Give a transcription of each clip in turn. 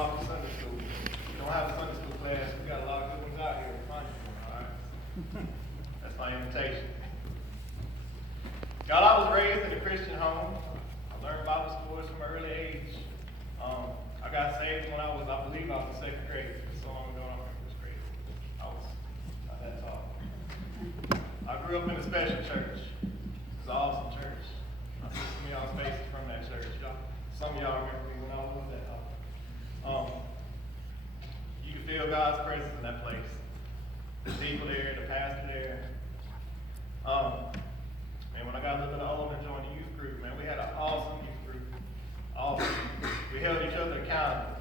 off to Sunday school. If you don't have a Sunday school class, we got a lot of good ones out here to find you one, all right? That's my invitation. God, I was raised in a Christian home. I learned Bible stories from an early age. I got saved when I believe I was in second grade. So long ago, I'm in first grade. I was not that tall. I grew up in a special church. It was an awesome church. I see some of y'all's faces from that church. Some of y'all remember me when I was that tall. You can feel God's presence in that place. The people there, the pastor there. And when I got a little bit older and joined the youth group, man, we had an awesome youth group. Awesome. We held each other accountable.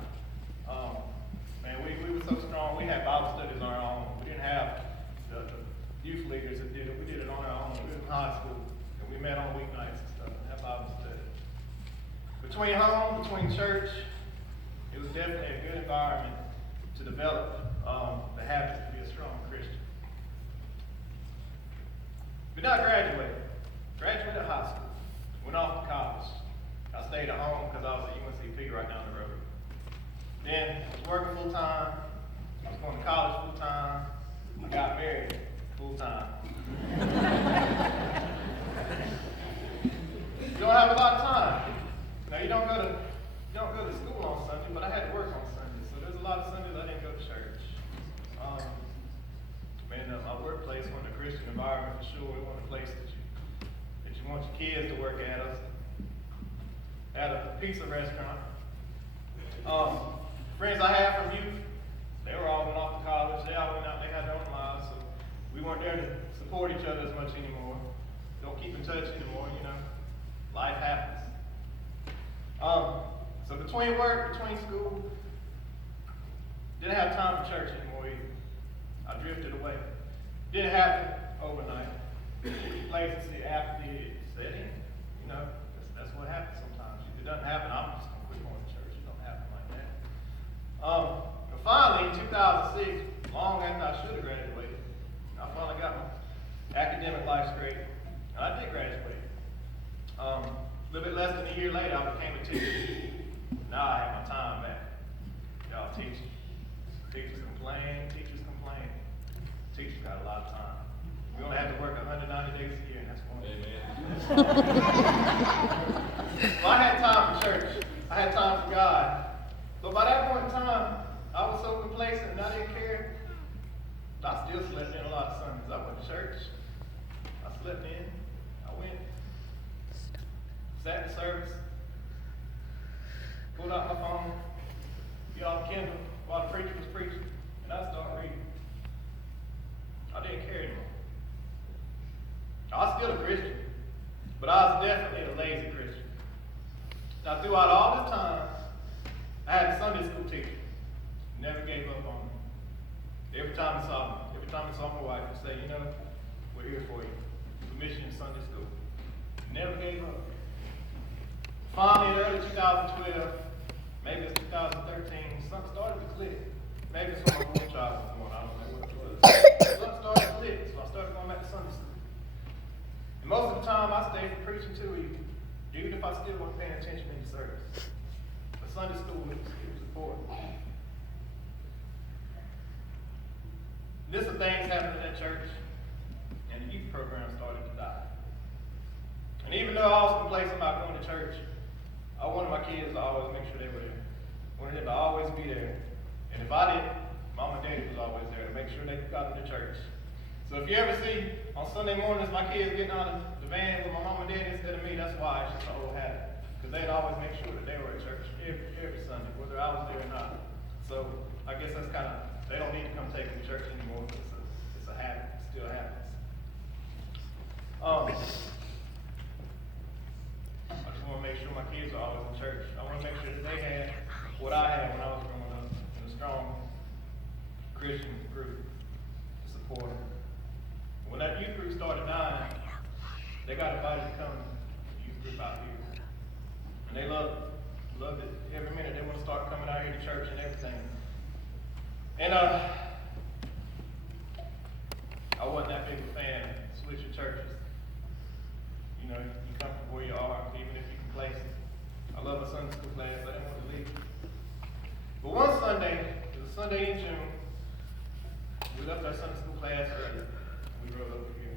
Man, we were so strong. We had Bible studies on our own. We didn't have the youth leaders that did it. We did it on our own. We were in high school, and we met on weeknights and stuff and had Bible study. Between home, between church, it was definitely a good environment to develop the habits to be a strong Christian. But now I graduated high school, went off to college. I stayed at home because I was at UNCP right down the road. Then I was working full time. I was going to college full time. I got married full time. You don't have a lot of time. Now you don't go to school on Sunday, but I had to work on Sunday. So there's a lot of Sundays I didn't go to church. My workplace wasn't a Christian environment for sure. It wasn't a place that you want your kids to work at. At a pizza restaurant. Friends I had from youth, they were all went off to college. They all went out. They had their own lives, so we weren't there to support each other as much anymore. Don't keep in touch anymore. Life happens. So between work, between school, didn't have time for church anymore either. I drifted away. Didn't happen overnight. Complacency after it set in. That's what happens sometimes. If it doesn't happen, I'm just going to quit going to church. It don't happen like that. But finally, in 2006, long after I should have graduated, I finally got my academic life straight. And I did graduate. A little bit less than a year later, I became a teacher. Now I have my time back. Y'all teachers. Teachers complain. Teachers got a lot of time. We only have to work 190 days a year, and that's one. Amen. Well, I had time for church. I had time for God. But by that point in time, I was so complacent and I didn't care. I still slept in a lot of Sundays. I went to church. I slept in. I went. Sat in service. Pulled out my phone. Get off Kindle while the preacher was preaching. And I started reading. I didn't care anymore. I was still a Christian, but I was definitely a lazy Christian. Now, throughout all this time, I had a Sunday school teacher. Never gave up on me. Every time I saw my wife, he'd say, we're here for you. We miss you in Sunday school. Never gave up. Finally, in early 2012, maybe it's 2013, something started to click. Maybe it's when my boy child was born. I don't know what it was. Something started to click, so I started going back to Sunday school. And most of the time, I stayed from preaching too, even if I still wasn't paying attention in the service. But Sunday school it was important. This is things happened in that church, and the youth program started to die. And even though I was complacent about going to church, I wanted my kids to always make sure they were there. I wanted them to always be there. And if I didn't, Mom and Daddy was always there to make sure they got to church. So if you ever see on Sunday mornings my kids getting out of the van with my mom and daddy instead of me, that's why. It's just an old habit. Because they'd always make sure that they were at church every Sunday, whether I was there or not. So I guess that's they don't need to come take them to church anymore. It's a habit. It still happens. I just want to make sure my kids are always in church. I want to make sure that they had what I had when I was growing up in a strong Christian group to support them. When that youth group started dying, they got invited to come to the youth group out here. And they loved it. Every minute they want to start coming out here to church and everything. And I wasn't that big a fan of switching churches. You comfortable where you are, even if you're complacent. I love my Sunday school class. I didn't want to leave. But Sunday in June, we left our Sunday school class early. We rode over here.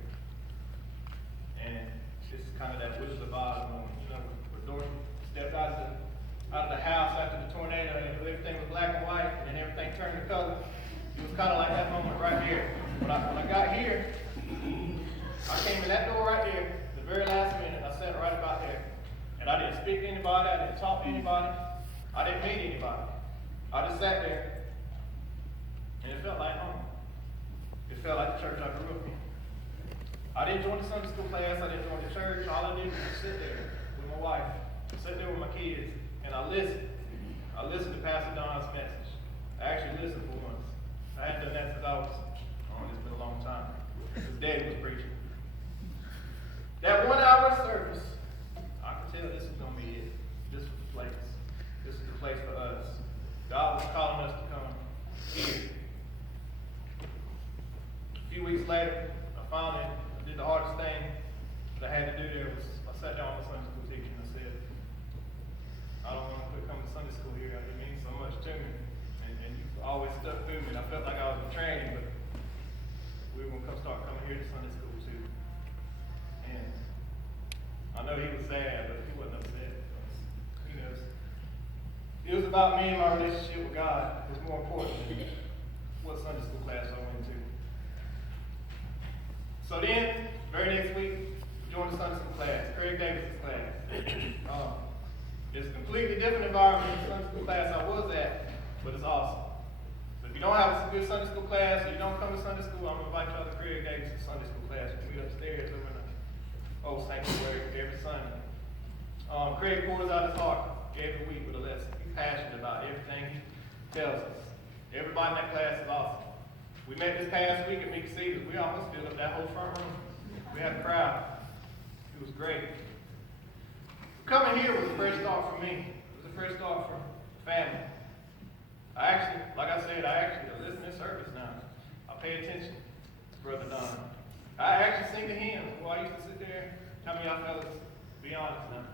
And it's kind of that Wizard of Oz moment, you know, where Dorothy stepped out of the house after the tornado and everything was black and white and then everything turned to color. It was kind of like that moment right here. When I got here, I came in that door right there, the very last minute, I sat right about there. And I didn't speak to anybody, I didn't talk to anybody, I didn't meet anybody. I just sat there, and it felt like home. It felt like the church I grew up in. I didn't join the Sunday school class, I didn't join the church, all I did was just sit there with my wife, sit there with my kids, and I listened. I listened to Pastor Don's message. I actually listened for once. I hadn't done that since I was, it's been a long time, since Daddy was preaching. That 1 hour service, I could tell this was going to be it. This was the place. This is the place for us. God was calling us to come here. A few weeks later, I finally did the hardest thing that I had to do there was I sat down with the Sunday school teacher and I said, I don't want to quit coming to Sunday school here. It means so much to me. And you've always stuck through me. And I felt like I was in training, but we were going to start coming here to Sunday school too. And I know he was sad, but he wasn't upset. He knows. It was about me and my relationship with God. It's more important than what Sunday school class I went to. So then, very next week, we joined the Sunday school class, Craig Davis' class. It's a completely different environment than the Sunday school class I was at, but it's awesome. So if you don't have a good Sunday school class, or you don't come to Sunday school, I'm going to invite y'all to Craig Davis' Sunday school class. We meet upstairs over in the old sanctuary every Sunday. Craig pours out his heart every week with a lesson. He's passionate about everything he tells us. Everybody in that class is awesome. We met this past week at Meek Cedars. We almost filled up that whole front room. We had a crowd. It was great. Coming here was a fresh start for me. It was a fresh start for family. Like I said, I actually listen to service now. I pay attention to Brother Don. I actually sing the hymns. Well, I used to sit there. How many of y'all fellas, be honest now?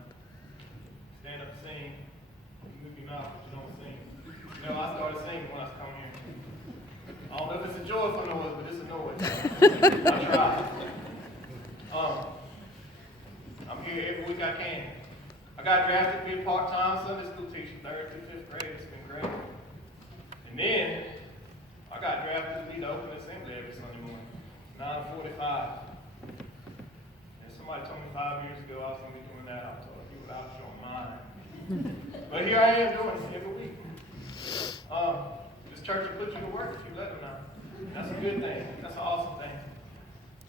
Stand up and sing. Move your mouth, but you don't sing. You know, I started singing when I was coming here. I don't know if it's a joyful noise, but it's a noise. I try. I'm here every week I can. I got drafted to be a part-time Sunday school teacher, 3rd through 5th grade. It's been great. And then, I got drafted to lead the open assembly every Sunday morning, 9:45. And somebody told me 5 years ago I was going to be doing that. I told you what I was showing mine. But here I am doing it every week. This church will put you to work if you let them know. That's a good thing. That's an awesome thing.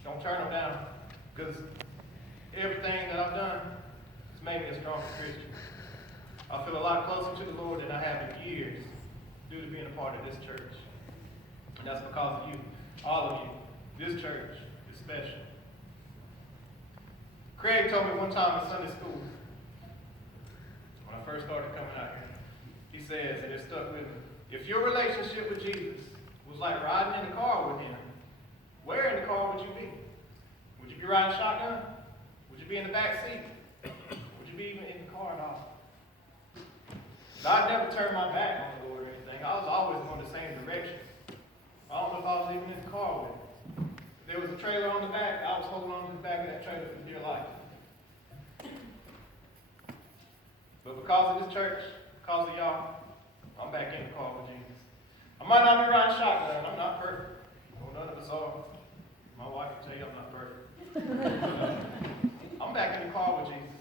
Don't turn them down. Because everything that I've done has made me a stronger Christian. I feel a lot closer to the Lord than I have in years due to being a part of this church. And that's because of you, all of you. This church is special. Craig told me one time in Sunday school, when I first started coming out here, he says, and it stuck with me, if your relationship with Jesus was like riding in the car with him, where in the car would you be? Would you be riding shotgun? Would you be in the back seat? Would you be even in the car at all? God never turned my back on the Lord or anything. I was always going the same direction. I don't know if I was even in the car with him. If there was a trailer on the back, I was holding on to the back of that trailer for dear life. But because of this church, because of y'all, I'm back in the car with Jesus. I might not be riding shotgun. I'm not perfect. Well, none of us are. My wife can tell you I'm not perfect. I'm back in the car with Jesus.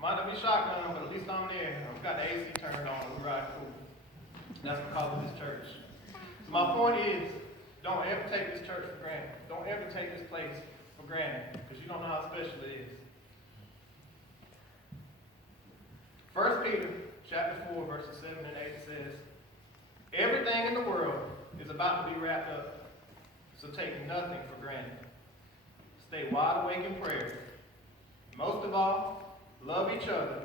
Might not be shotgun, but at least I'm there. I've got the AC turned on. We ride cool. That's because of this church. So my point is, don't ever take this church for granted. Don't ever take this place for granted, because you don't know how special it is. 1 Peter chapter 4, verses 7 and 8 says, everything in the world is about to be wrapped up, so take nothing for granted. Stay wide awake in prayer. Most of all, love each other